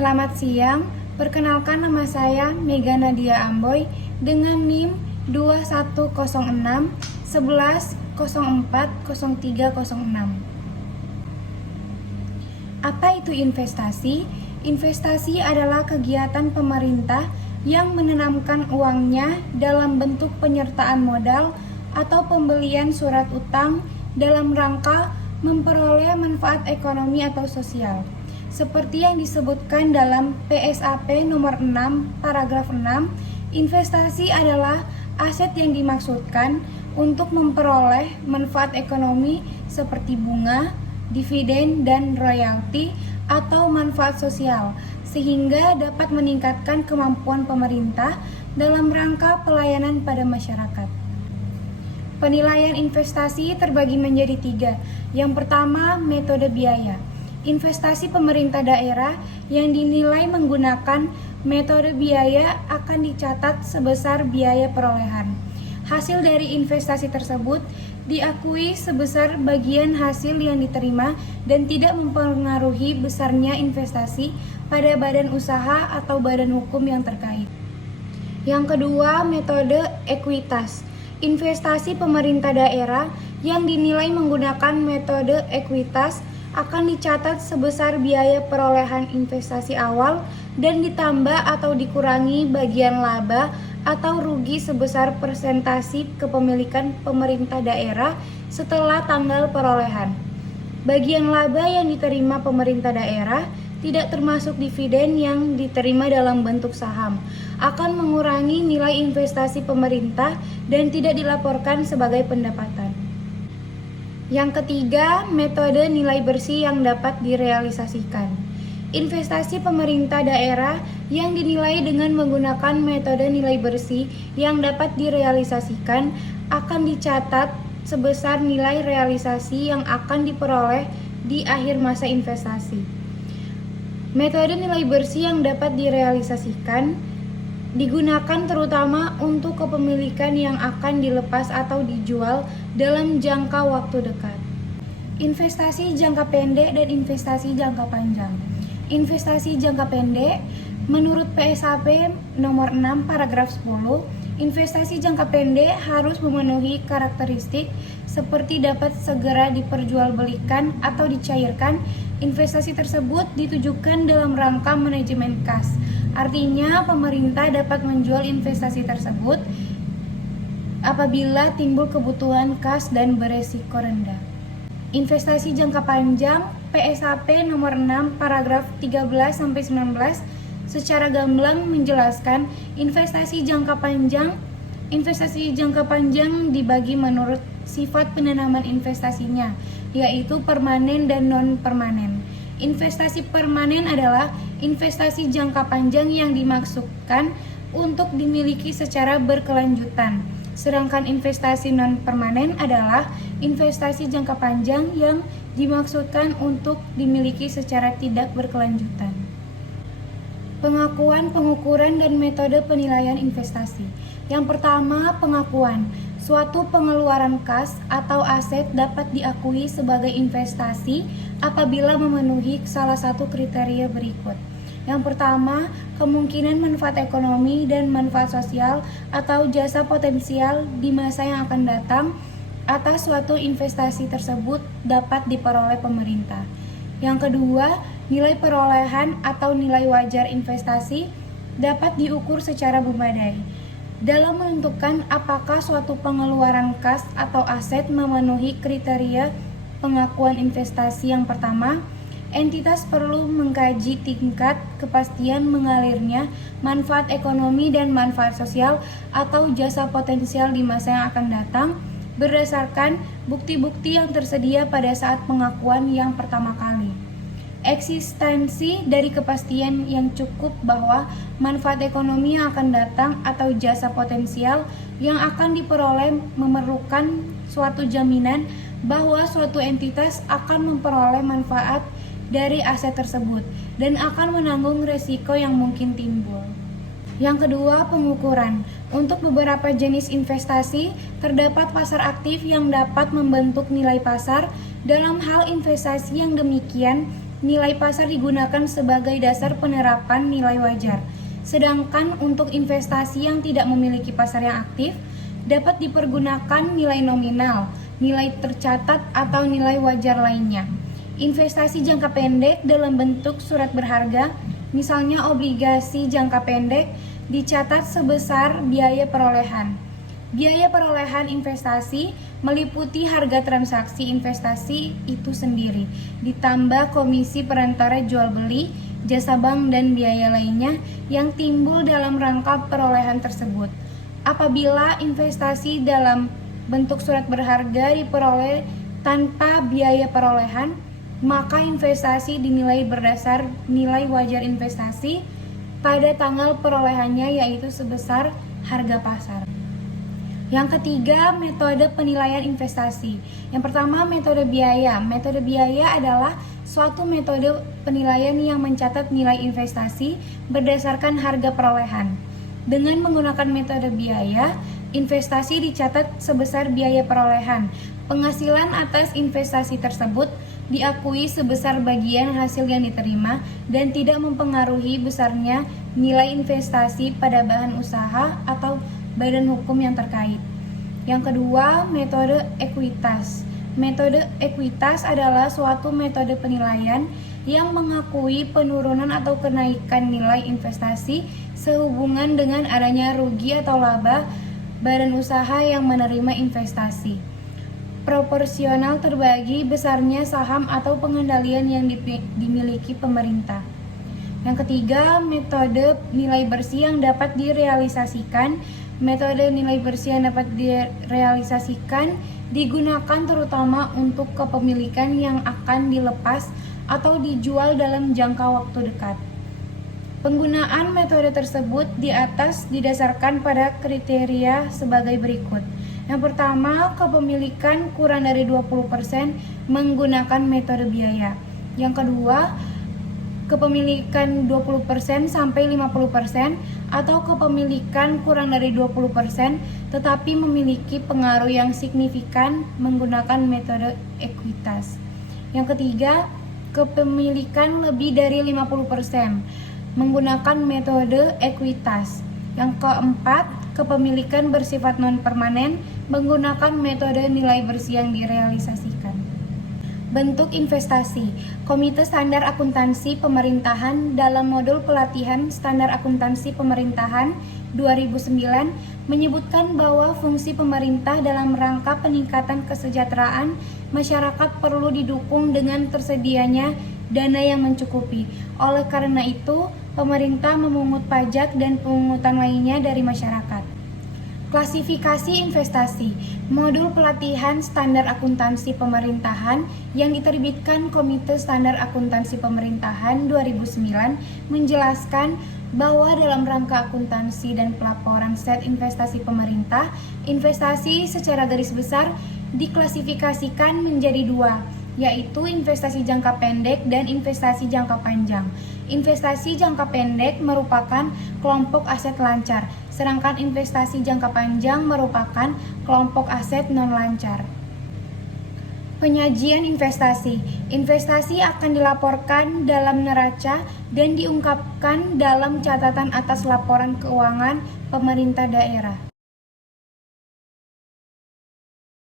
Selamat siang, perkenalkan nama saya Mega Nadia Amboy dengan NIM 2106 11 04 0306. Apa itu investasi? Investasi adalah kegiatan pemerintah yang menanamkan uangnya dalam bentuk penyertaan modal atau pembelian surat utang dalam rangka memperoleh manfaat ekonomi atau sosial. Seperti yang disebutkan dalam PSAP nomor 6 paragraf 6, investasi adalah aset yang dimaksudkan untuk memperoleh manfaat ekonomi seperti bunga, dividen, dan royalti atau manfaat sosial, sehingga dapat meningkatkan kemampuan pemerintah dalam rangka pelayanan pada masyarakat. Penilaian investasi terbagi menjadi 3. Yang pertama, metode biaya. Investasi pemerintah daerah yang dinilai menggunakan metode biaya akan dicatat sebesar biaya perolehan. Hasil dari investasi tersebut diakui sebesar bagian hasil yang diterima dan tidak mempengaruhi besarnya investasi pada badan usaha atau badan hukum yang terkait. Yang kedua, metode ekuitas. Investasi pemerintah daerah yang dinilai menggunakan metode ekuitas akan dicatat sebesar biaya perolehan investasi awal dan ditambah atau dikurangi bagian laba atau rugi sebesar persentase kepemilikan pemerintah daerah setelah tanggal perolehan. Bagian laba yang diterima pemerintah daerah tidak termasuk dividen yang diterima dalam bentuk saham, akan mengurangi nilai investasi pemerintah dan tidak dilaporkan sebagai pendapatan. Yang ketiga, metode nilai bersih yang dapat direalisasikan. Investasi pemerintah daerah yang dinilai dengan menggunakan metode nilai bersih yang dapat direalisasikan akan dicatat sebesar nilai realisasi yang akan diperoleh di akhir masa investasi. Metode nilai bersih yang dapat direalisasikan digunakan terutama untuk kepemilikan yang akan dilepas atau dijual dalam jangka waktu dekat. Investasi jangka pendek dan investasi jangka panjang. Investasi jangka pendek, menurut PSAP nomor 6 paragraf 10, investasi jangka pendek harus memenuhi karakteristik seperti dapat segera diperjualbelikan atau dicairkan. Investasi tersebut ditujukan dalam rangka manajemen kas. Artinya, pemerintah dapat menjual investasi tersebut apabila timbul kebutuhan kas dan beresiko rendah. Investasi jangka panjang, PSAP nomor 6 paragraf 13-19 secara gamblang menjelaskan investasi jangka panjang dibagi menurut sifat penanaman investasinya, yaitu permanen dan non-permanen. Investasi permanen adalah investasi jangka panjang yang dimaksudkan untuk dimiliki secara berkelanjutan. Sedangkan investasi non-permanen adalah investasi jangka panjang yang dimaksudkan untuk dimiliki secara tidak berkelanjutan. Pengakuan, pengukuran, dan metode penilaian investasi. Yang pertama, pengakuan. Suatu pengeluaran kas atau aset dapat diakui sebagai investasi apabila memenuhi salah satu kriteria berikut. Yang pertama, kemungkinan manfaat ekonomi dan manfaat sosial atau jasa potensial di masa yang akan datang atas suatu investasi tersebut dapat diperoleh pemerintah. Yang kedua, nilai perolehan atau nilai wajar investasi dapat diukur secara memadai dalam menentukan apakah suatu pengeluaran kas atau aset memenuhi kriteria pengakuan investasi. Yang pertama, entitas perlu mengkaji tingkat kepastian mengalirnya manfaat ekonomi dan manfaat sosial atau jasa potensial di masa yang akan datang berdasarkan bukti-bukti yang tersedia pada saat pengakuan yang pertama kali. Eksistensi dari kepastian yang cukup bahwa manfaat ekonomi yang akan datang atau jasa potensial yang akan diperoleh memerlukan suatu jaminan bahwa suatu entitas akan memperoleh manfaat dari aset tersebut dan akan menanggung resiko yang mungkin timbul. Yang kedua, pengukuran. Untuk beberapa jenis investasi, terdapat pasar aktif yang dapat membentuk nilai pasar. Dalam hal investasi yang demikian, nilai pasar digunakan sebagai dasar penerapan nilai wajar. Sedangkan untuk investasi yang tidak memiliki pasar yang aktif, dapat dipergunakan nilai nominal, nilai tercatat, atau nilai wajar lainnya. Investasi jangka pendek dalam bentuk surat berharga, misalnya obligasi jangka pendek, dicatat sebesar biaya perolehan. Biaya perolehan investasi meliputi harga transaksi investasi itu sendiri, ditambah komisi perantara jual beli, jasa bank, dan biaya lainnya yang timbul dalam rangka perolehan tersebut. Apabila investasi dalam bentuk surat berharga diperoleh tanpa biaya perolehan, maka investasi dinilai berdasar nilai wajar investasi pada tanggal perolehannya, yaitu sebesar harga pasar. Yang ketiga, metode penilaian investasi. Yang pertama, metode biaya. Metode biaya adalah suatu metode penilaian yang mencatat nilai investasi berdasarkan harga perolehan. Dengan menggunakan metode biaya, investasi dicatat sebesar biaya perolehan. Penghasilan atas investasi tersebut diakui sebesar bagian hasil yang diterima dan tidak mempengaruhi besarnya nilai investasi pada bahan usaha atau badan hukum yang terkait. Yang kedua, metode ekuitas. Metode ekuitas adalah suatu metode penilaian yang mengakui penurunan atau kenaikan nilai investasi sehubungan dengan adanya rugi atau laba badan usaha yang menerima investasi. Proporsional terbagi besarnya saham atau pengendalian yang dimiliki pemerintah. Yang ketiga, metode nilai bersih yang dapat direalisasikan. Metode nilai bersih yang dapat direalisasikan digunakan terutama untuk kepemilikan yang akan dilepas atau dijual dalam jangka waktu dekat. Penggunaan metode tersebut di atas didasarkan pada kriteria sebagai berikut. Yang pertama, kepemilikan kurang dari 20% menggunakan metode biaya. Yang kedua, kepemilikan 20% sampai 50% atau kepemilikan kurang dari 20% tetapi memiliki pengaruh yang signifikan menggunakan metode ekuitas. Yang ketiga, kepemilikan lebih dari 50% menggunakan metode ekuitas. Yang keempat, kepemilikan bersifat non-permanen menggunakan metode nilai bersih yang direalisasikan. Bentuk investasi. Komite Standar Akuntansi Pemerintahan dalam modul pelatihan Standar Akuntansi Pemerintahan 2009 menyebutkan bahwa fungsi pemerintah dalam rangka peningkatan kesejahteraan masyarakat perlu didukung dengan tersedianya dana yang mencukupi. Oleh karena itu, pemerintah memungut pajak dan pungutan lainnya dari masyarakat. Klasifikasi investasi. Modul pelatihan Standar Akuntansi Pemerintahan yang diterbitkan Komite Standar Akuntansi Pemerintahan 2009 menjelaskan bahwa dalam rangka akuntansi dan pelaporan set investasi pemerintah, investasi secara garis besar diklasifikasikan menjadi dua, yaitu investasi jangka pendek dan investasi jangka panjang. Investasi jangka pendek merupakan kelompok aset lancar, sedangkan investasi jangka panjang merupakan kelompok aset non-lancar. Penyajian investasi. Investasi akan dilaporkan dalam neraca dan diungkapkan dalam catatan atas laporan keuangan pemerintah daerah.